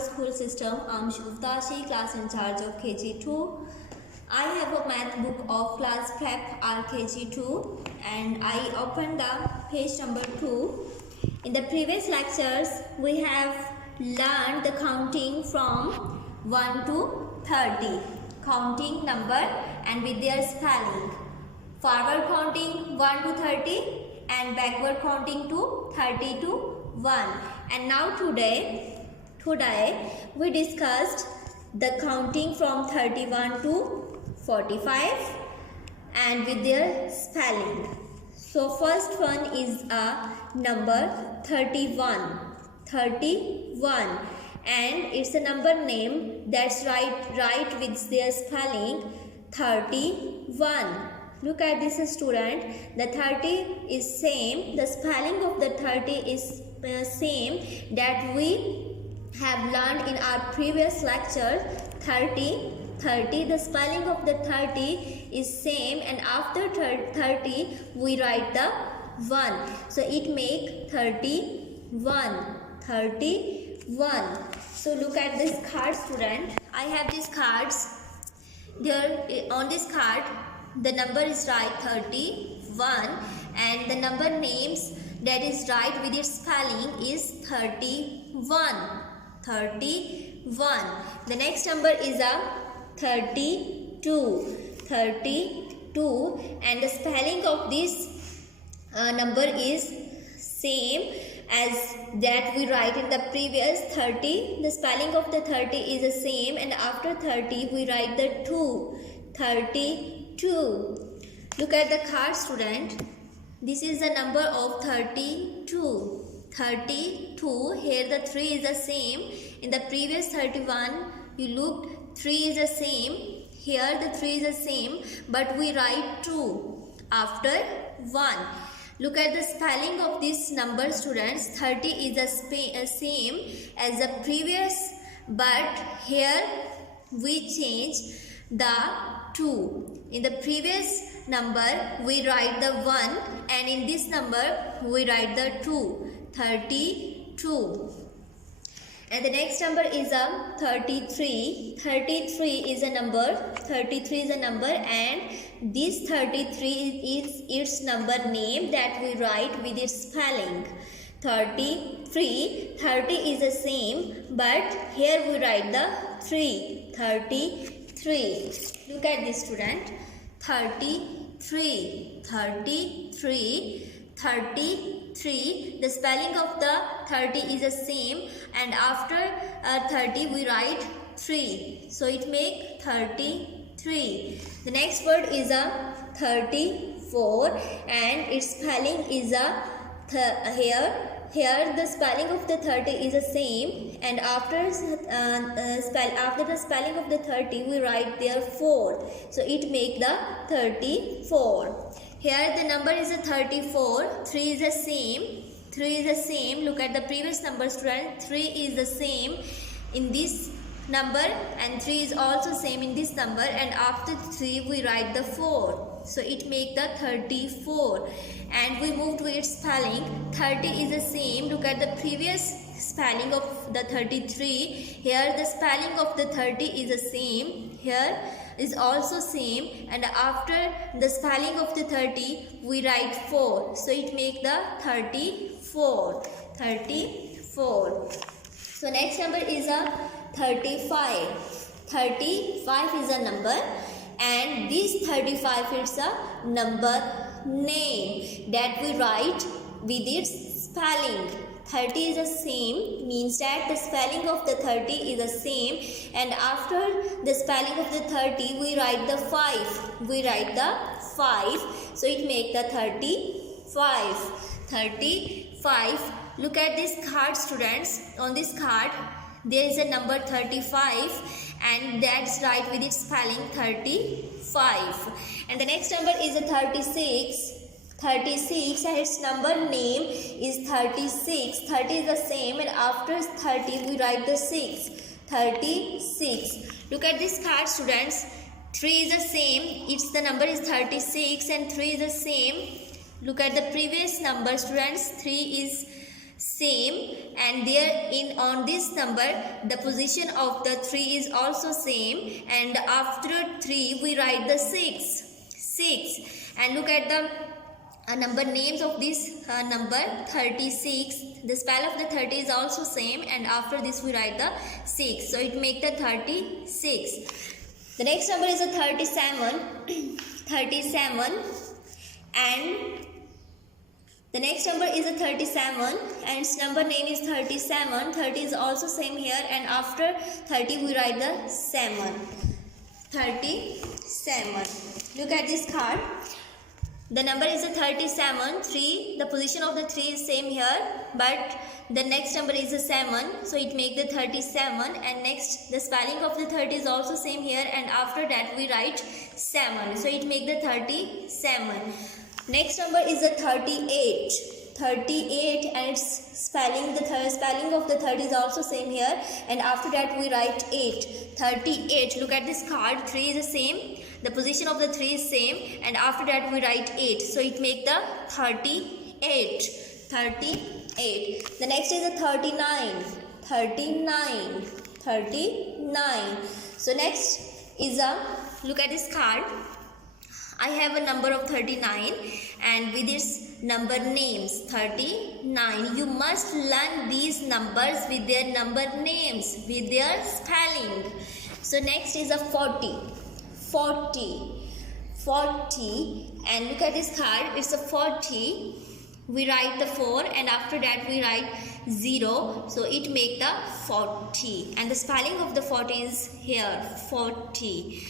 school system. I'm Shuftashi, class in charge of KG2. I have a math book of class prep RKG2 and I opened the page number 2. In the previous lectures, we have learned the counting from 1 to 30. Counting number and with their spelling. Forward counting 1 to 30 and backward counting to 30 to 1. And now today we discussed the counting from 31 to 45 and with their spelling. So first one is a number 31 and it's a number name that's right with their spelling 31. Look at this student, the 30 is same, the spelling of the 30 is same that we have learned in our previous lecture. 30, the spelling of the 30 is same and after 30 we write the 1. So it make 31. So look at this card student. I have these cards. There on this card the number is right 31 and the number names that is right with its spelling is 31. The next number is a 32 and the spelling of this number is same as that we write in the previous 30. The spelling of the 30 is the same and after 30 we write the 2. 32. Look at the card student. This is the number of 32. Here the 3 is the same. In the previous 31 you looked 3 is the same. Here the 3 is the same but we write 2 after 1. Look at the spelling of this number students. 30 is the same as the previous but here we change the 2. In the previous number we write the 1 and in this number we write the 2. 32. And the next number is a 33. 33 is a number and this 33 is its number name that we write with its spelling. 33. 30 is the same but here we write the 3. 33. Look at this student. 33. The spelling of the 30 is the same and after 30 we write 3. So it make 33. The next word is a 34 and its spelling is a here the spelling of the 30 is the same and after the spelling of the 30 we write there 4. So it make the 34. Here the number is a 34. 3 is the same. Look at the previous number student. 3 is the same in this number and 3 is also same in this number and after 3 we write the 4. So it make the 34 and we move to its spelling. 30 is the same. Look at the previous spelling of the 33. Here the spelling of the 30 is the same. Here is also same and after the spelling of the 30 we write 4. So it make the 34. So next number is a 35. 35 is a number and this 35 is a number name that we write with its spelling. 30 is the same means that the spelling of the 30 is the same and after the spelling of the 30 we write the 5. So it make the 35. Look at this card students. On this card there is a number 35 and that's right with its spelling 35. And the next number is a 36 and its number name is 36. 30 is the same and after 30 we write the 6. 36. Look at this card students. 3 is the same. Its the number is 36 and 3 is the same. Look at the previous number students. 3 is same, and there in on this number the position of the 3 is also same, and after 3 we write the 6. And look at the number names of this number 36. The spell of the 30 is also same, and after this we write the 6, so it make the 36. The next number is a 37. 37, and the next number is a 37, and its number name is 37. 30 is also same here, and after 30 we write the 7. 37. Look at this card. The number is a 37. 3. The position of the 3 is same here, but the next number is a 7, so it make the 37. And next the spelling of the 30 is also same here, and after that we write 7, so it make the 37. Next number is a 38. 38, and its spelling spelling of the 30 is also same here, and after that we write 8. 38. Look at this card. 3 is the same. The position of the 3 is same, and after that we write 8, so it make the 38. 38. The next is a 39. 39. 39. So next is a, look at this card. I have a number of 39, and with its number names 39. You must learn these numbers with their number names, with their spelling. So next is a 40. 40. 40, and look at this card. It's a 40. We write the 4, and after that we write 0, so it make the 40, and the spelling of the 40 is here, 40.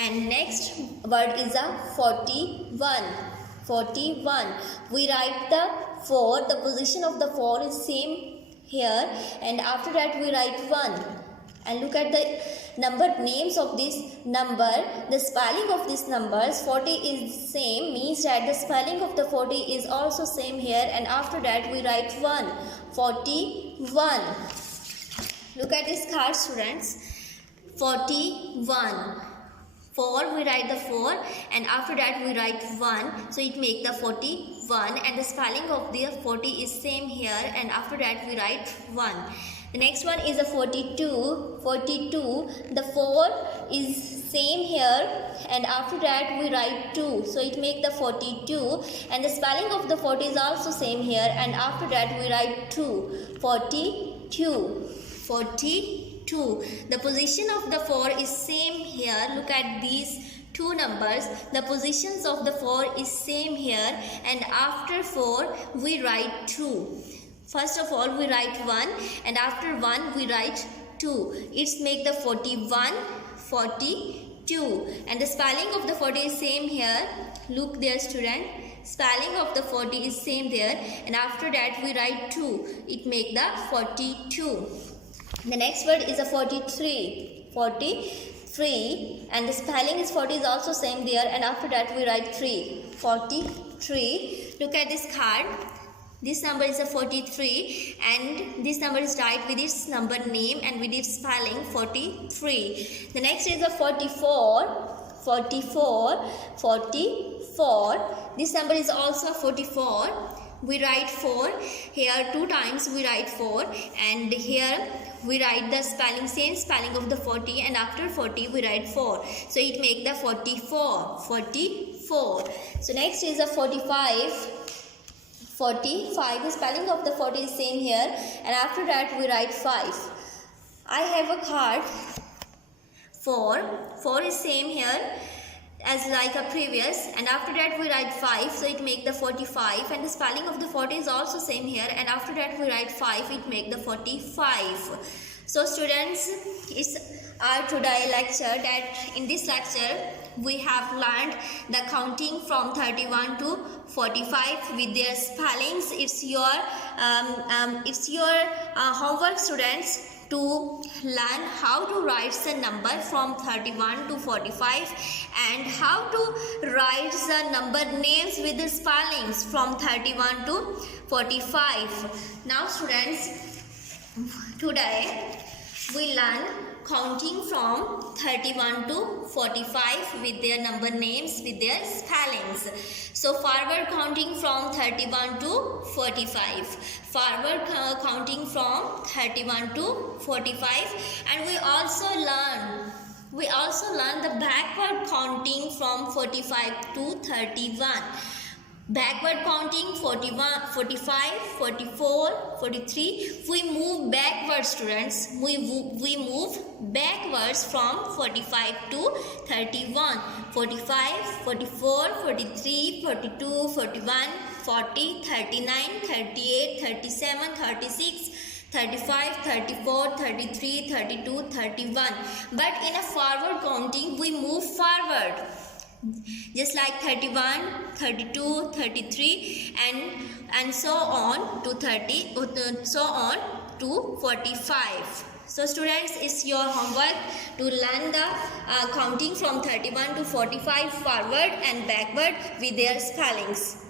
And next word is a 41. 41. We write the 4. The position of the 4 is same here, and after that we write 1. And look at the number names of this number. The spelling of these numbers 40 is same, means that the spelling of the 40 is also same here, and after that we write 1. 41. Look at this card, students. 41. 4, we write the 4, and after that we write 1, so it make the 41, and the spelling of the 40 is same here, and after that we write 1. The next one is a 42. 42. The 4 is same here, and after that we write 2, so it make the 42, and the spelling of the 40 is also same here, and after that we write 2. 42. 42. The position of the 4 is same here. Look at these two numbers. The positions of the 4 is same here, and after 4 we write 2. First of all we write 1, and after 1 we write 2. It's make the 41. 42. And the spelling of the 40 is same here. Look there, student. Spelling of the 40 is same there, and after that we write 2. It make the 42. The next word is a 43. 43, and the spelling is 40 is also same there, and after that we write 3. 43. Look at this card. This number is a 43, and this number is right with its number name and with its spelling 43. The next is a 44. 44. 44. This number is also 44. We write 4. Here 2 times we write 4, and here we write the spelling, same spelling of the 40, and after 40 we write 4. So it make the 44. 44. So next is a 45. 45. The spelling of the 40 is same here, and after that we write 5. I have a card. 4. 4 is same here as like a previous, and after that we write 5, so it make the 45, and the spelling of the 40 is also same here, and after that we write 5, it make the 45. So students, it's our today lecture. That in this lecture we have learned the counting from 31 to 45 with their spellings. It's your homework, students, to learn how to write the number from 31 to 45 and how to write the number names with the spellings from 31 to 45. Now students, today we learn counting from 31 to 45 with their number names, with their spellings. So forward counting from 31 to 45. Forward counting from 31 to 45. And we also learn the backward counting from 45 to 31. Backward counting 41, 45, 44, 43. We move backwards, students. We move backwards from 45 to 31. 45, 44, 43, 42, 41, 40, 39, 38, 37, 36, 35, 34, 33, 32, 31. But in a forward counting, we move forward. Just like 31, 32, 33 and so on to 30, so on to 45. So students, it's your homework to learn the counting from 31 to 45 forward and backward with their spellings.